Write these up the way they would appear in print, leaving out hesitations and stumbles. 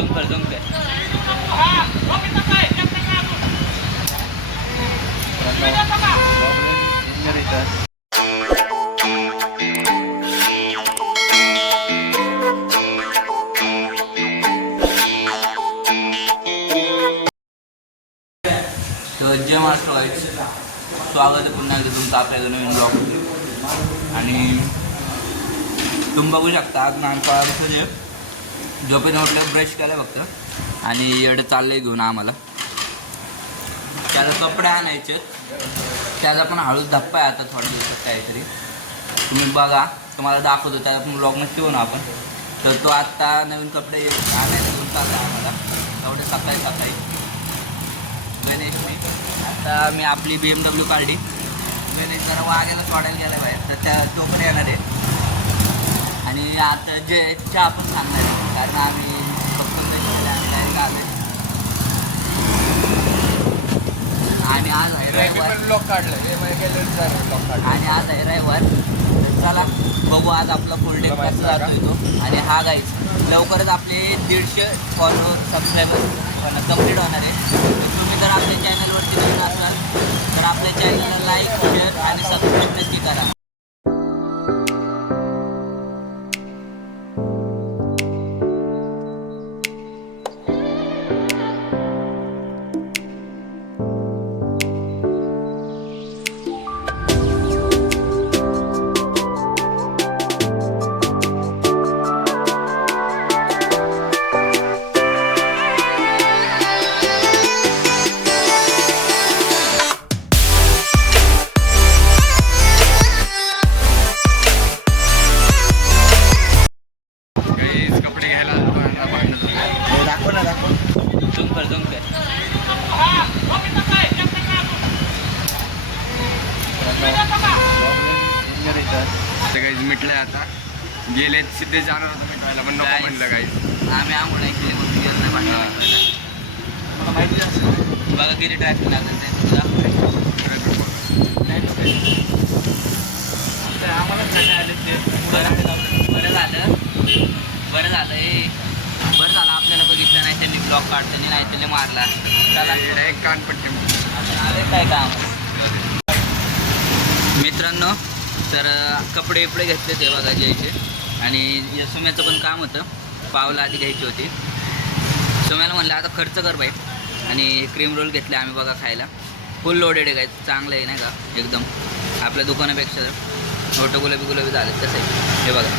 तर जय महाराष्ट्र गाईज, स्वागत आहे पुन्हा एकदा तुमचं आपल्या नवीन ब्लॉग. आणि तुम्ही बघू शकता आज नानकाळाचं जे झोपेन उठलं ब्रश केलं फक्त आणि एवढं चाललं आहे घेऊन आम्हाला. त्याला कपडे आणायचे, त्याचा पण हळूच धप्पा आहे आता थोड्या दिवसात काहीतरी. तुम्ही बघा, तुम्हाला दाखवतो त्याला पण ब्लॉग नसते ना आपण. तर तो आत्ता नवीन कपडे आणायला घेऊन चालला आम्हाला एवढं सकाळी. गणेश आता मी आपली BMW काढली. गणेश जरा वाघ्याला सोडायला गेला बाहेर, तर तो पण येणार आहे. आणि आता जे चहा पण सांगणार आहे, कारण आम्ही फक्त आणि डायरेक्ट आले. आणि आज आहे रविवार आणि आज आहे रविवार. तर चला बघू आज आपला फुल डे कसं जातोय तो. आणि हा गाईज लवकरच आपले 150 फॉलोअर सबस्क्रायबर कंप्लीट होणार आहे. तुम्ही जर आपल्या चॅनलवरती नवीन असाल तर आपल्या चॅनलला लाईक, शेअर आणि सबस्क्राईब नक्की करा. मिटलंय आता. गेले सिद्धे जाणार होतं मिटवायला पण नको म्हणलं काही. आम्ही आंघोळ नाही केली म्हणून गेलं नाही मला माहिती असतं. बघा किती ट्रॅफिक लागत नाही तुला. आम्हाला आले ते बरं झालं आपल्याला बघितलं नाही त्यांनी ब्लॉक काढताना, नाही त्याने मारला. त्याला एक कानपट्टी अरे काय काम. मित्रांनो, तर कपडे घेतले ते बघा घ्यायचे. आणि या सुम्याचं पण काम होतं, पावला आधी घ्यायची होती. सुम्याला म्हणलं आता खर्च कर बाई. आणि क्रीम रोल घेतले आम्ही बघा खायला. फुल लोडेड आहे, काय चांगलं आहे नाही का एकदम. आपल्या दुकानापेक्षा मोठं गुलाबी झाले तसं आहे हे बघा.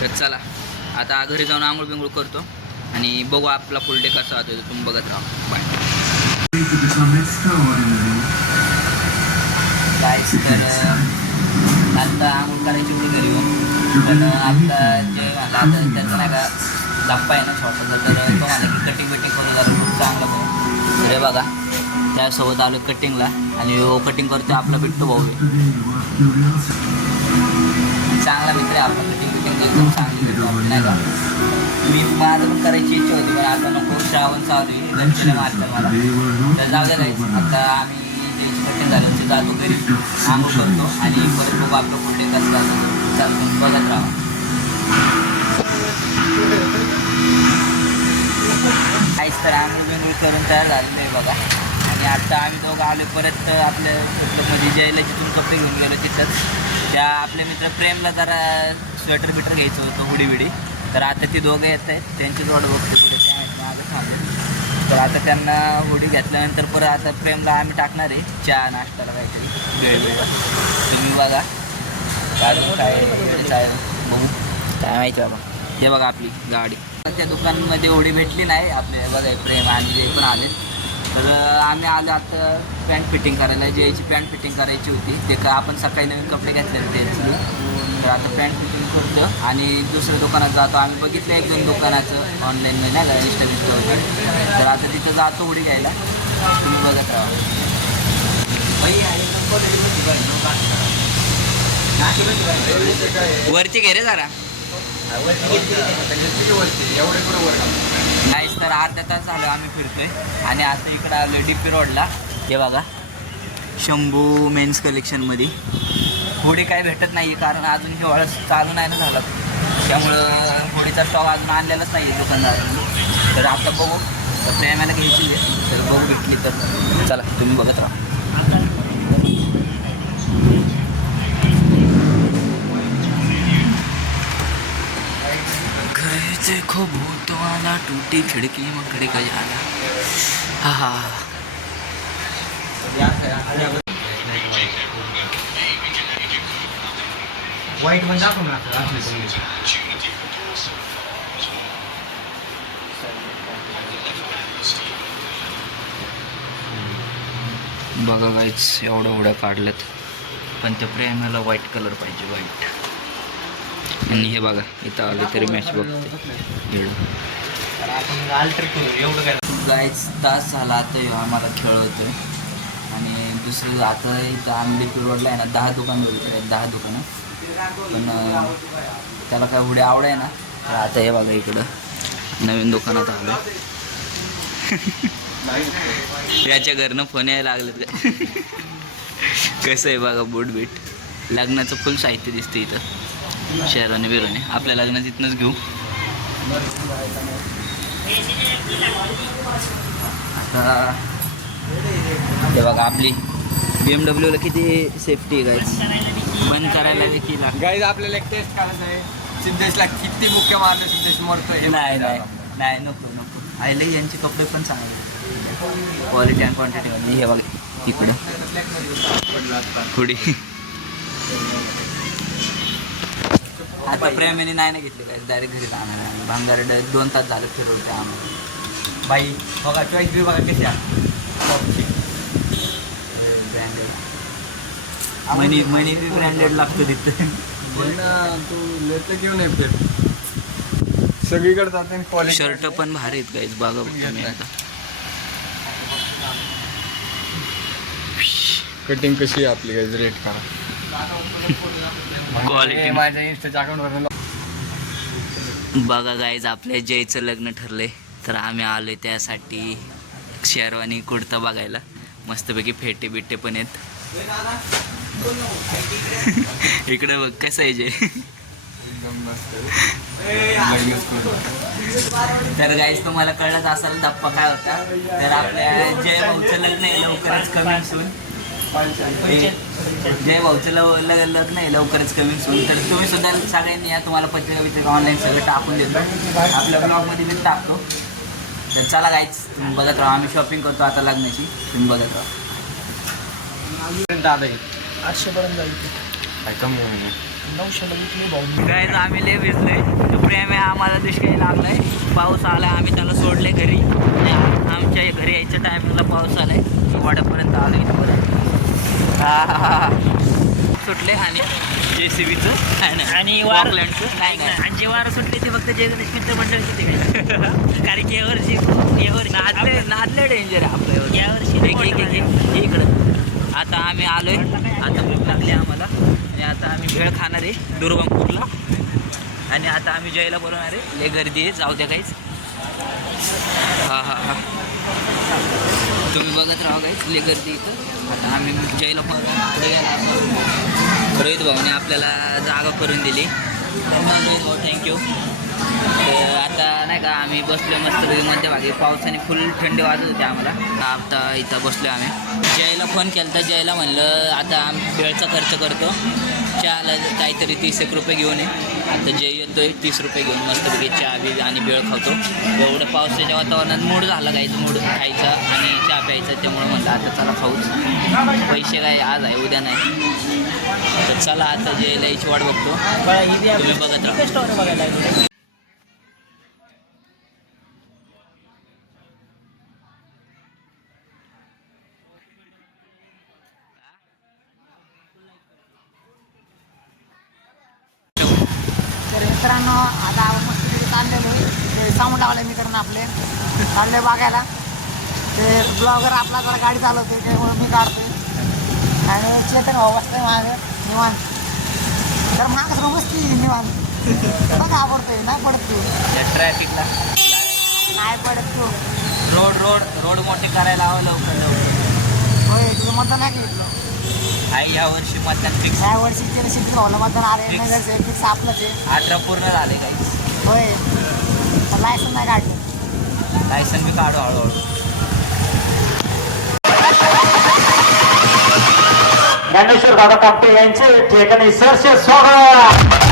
तर चला आता घरी जाऊन आंघोळ बिंघोळ करतो आणि बघू आपला फुल डे कसा होतो. तुम्ही बघत राहा. बाय गाईस. तर आता आंघोळ करायची होती घरी येऊन, पण आता जे मला आता त्याचं नाही का धप्पा आहे ना छोटासा, तर तो मला की कटिंग करून झालं खूप चांगलं भाऊ. हे बघा त्यासोबत आलो कटिंगला. आणि कटिंग करतो आपला बिट्टू भाऊ, चांगला मित्र आहे आपला. कटिंग एकदम चांगली नाही का. मी माझं पण करायची इच्छा होती, पण आता नको, श्रावण चालू आहे, गणपतीला मारतं मला. तर जाऊ द्या जायचं. आता आम्ही कटिंग झालं ते जातो घरी, आंघोळ करतो आणि परत बघू आपलं पुढे कसं जातं. चालतं बघत राहा. काहीच तर आंघोळ बिंघोळ करून तयार झालं नाही बघा. आणि आता आम्ही दोघं आलो परत आपल्या कुठलं जयला जिथून कपडे घेऊन गेलो तिथंच. त्या आपल्या मित्र प्रेमला जरा स्वेटर बिटर घ्यायचं होतं, हुडी. तर आता ती दोघं येत आहेत, त्यांची जोड बघते पुढे त्या मागं थांबेल. तर आता त्यांना हुडी घेतल्यानंतर परत आता प्रेमला आम्ही टाकणार आहे चहा नाश्त्याला काहीतरी वेळ. तुम्ही बघा काय बघू काय माहिती बाबा. हे बघा आपली गाडी. त्या दुकानामध्ये हुडी भेटली नाही आपले बघा प्रेम आणि जे पण आले. तर आम्ही आलो आता पॅन्ट फिटिंग करायला. जी पॅन्ट फिटिंग करायची होती ते का आपण सकाळी नवीन कपडे घेतलेले त्यांची. तर आता पॅन्ट फिटिंग करतो आणि दुसऱ्या दुकानात जातो. आम्ही बघितलं 1-2 दुकानाचं ऑनलाईन नाही का इंस्टाग्रामवर. तर आता तिथं जातो उडी घ्यायला. तुम्ही बघत राहा. वरची घे रे जरा. नाहीच तर अर्धा तास झालं आम्ही फिरतोय. आणि आता इकडं आलो DP रोडला. हे बघा शंभू मेन्स कलेक्शनमध्ये. पुढे काय भेटत नाही कारण अजून हिवाळा चालू नाही ना झाला. त्यामुळं होडीचा स्टॉक अजून आणलेलाच नाही आहे दुकानदारांनी. तर आता बघू, तर प्रेमाला घ्यायची आहे तर बघू भेटली तर चला तुम्ही बघत राहा. घर देखो भूत वाला टूटी खिड़की मकड़ी का जाला. हा हा वाईट म्हणजे दाखव ना बघा गाईच एवढ्या उड्या काढल्यात, पण त्या प्रेमाला व्हाईट कलर पाहिजे, व्हाईट. आणि हे बघा इथं आलं तरी मॅच बघते. अल्टर करू एवढं काय गाईच तास झाला आता ह्यो आम्हाला खेळ होतोय. आणि दुसरं आता इथं आंबे रोडला आहे ना 10 दुकानं बघितले आहेत, 10 दुकानं. पण त्याला काय उड्या आवडाय ना. तर आता हे बघा इकडं नवीन दुकानात आलं. याच्या घरनं फोन यायला लागलेत काय. कसं आहे बघा बोट बीट लग्नाचं फुल साहित्य दिसतं इथं शहराने बिराने. आपल्या लग्नात इथनंच घेऊ. आता हे बघा आपली BMW ला किती सेफ्टी आहे गाईज. बंद करायला देखील गाईज आपल्याला एक टेस्ट करायचं आहे. सिद्धेशला किती मुख्य मारलं सिद्धेश मरतो हे नाही नाही नाही नको नको. आयले यांचे कपडे पण चांगले क्वालिटी अँड क्वांटिटी. हे बघा तिकडं थोडी आता प्रेमाने नाही ना घेतले काय, डायरेक्ट घरी जाणार. भांगार 2 तास झालं फिरवते आम्हाला. बाई बघा चॉईस बी बघा कशी ब्रँडेड मनी बी ब्रँडेड लागतो तिथं. तू लेत घेऊन ये फिर सगळीकडे जाते क्वालिटी. शर्ट पण भारी आहेत गाईज बघा तुम्ही आता. कटिंग कशी आहे आपली गाईज रेट करा. क्वालिटी माझ्या इंस्टाच्या अकाउंटवर बघा गाईज आपल्या जयचं लग्न ठरलंय तर आम्ही आलोय त्यासाठी शेरवानी कुर्ता बघायला. मस्तपैकी फेटे बिट्टे पण आहेत. इकडे बघ कसं आहे जय. एकदम मस्त. तर गाईज तुम्हाला कळत असेल धप्पा काय होता. तर आपल्या जय भाऊचं लग्न आहे लवकरच कमी सून. जय भाऊचं लग्न आहे लवकरच कमी सून. तर तुम्ही सुद्धा सगळ्यांनी या. तुम्हाला पत्रिका ऑनलाईन सगळं टाकून देतो, आपल्या ब्लॉगमध्ये मी टाकतो. तर चला गाईज तुम्ही बघत राहा. आम्ही शॉपिंग करतो आता लग्नाची, तुम्ही बघत राहा. दादा 800पर्यंत जाईल. काय कमी आहे 900ला विकली भाऊ. गाईज आम्ही लय भिजलोय. प्रेम आहे आम्हाला दुष्काळी लागलाय. पाऊस आलाय आम्ही त्याला सोडले घरी. आणि आमच्या घरी यायच्या टायमिंगला पाऊस आलाय. वाड्यापर्यंत आलो इथपर्यंत. सुटले आणि JCBचं आणि वार नाही नाही. आणि जे वारं सुटले ते फक्त जय गणेश मित्र मंडळचे ते काय. कारण की यावर्षी नादले डेंजर आहे आपल्यावर. यावर्षी इकडं आता आम्ही आलोय. आता भूक लागली आम्हाला आणि आता आम्ही भेळ खाणार आहे दुर्गमपूरला. आणि आता आम्ही जयला बोलवणार आहे. लय गर्दी आहे, जाऊ द्या काहीच. हां हां हां तुम्ही बघत राहा काहीच लय गर्दी इथं. आता आम्ही जयला रोहित भाऊने आपल्याला जागा करून दिली. रोहित भाऊ थँक्यू. तर आता नाही का आम्ही बसलो मस्तपैकी मध्यभागी. पावसाने फुल थंडी वाजत होती आम्हाला. आता इथं बसलो आम्ही. जयला फोन केला तर जयला म्हणलं आता वेळचा खर्च करतो, चहाला काहीतरी 30 रुपये घेऊन ये. आता जय येतोय 30 रुपये घेऊन मस्तपैकी चहा बी आणि वेळ खातो. एवढं पावसाच्या वातावरणात मूड झाला काहीच मूड खायचा आणि चहा प्यायचा. त्यामुळे म्हणलं आता चला खाऊच. पैसे काय आज आहे उद्या नाही. तर चला आता जयला याची वाट बघतो. तुम्ही बघत राहा. बघायला लागलो. तर मित्रांनो आता आपण मस्त चाललेलो आहे. साऊंड लावलं मित्रांनो आपले चालले बघायला. ते ब्लॉगर आपला जरा गाडी चालवतोय त्यामुळे मी काढतोय. आणि चेतन भाऊ बसतोय माझं निवांत. तर मागच बसती निवांत. बघा आवडतोय नाही पडत तू. ट्रॅफिकला नाही पडत तू. रोड मोठे करायला हवं लवकर. होय तुझं मत नाही घेतलं. आहे या वर्षी मतदान फिक्स. या वर्षी शिंदे भाऊला मतदान आले Fix. नगरसेवक फिक्स आपलंच आहे. 18 पूर्ण झाले काही. होय लायसन नाही काढलं. लायसन बी काढू हळूहळू. ज्ञानेश्वर दादा कापटे यांचे ठिकाणी सहर्ष स्वागत.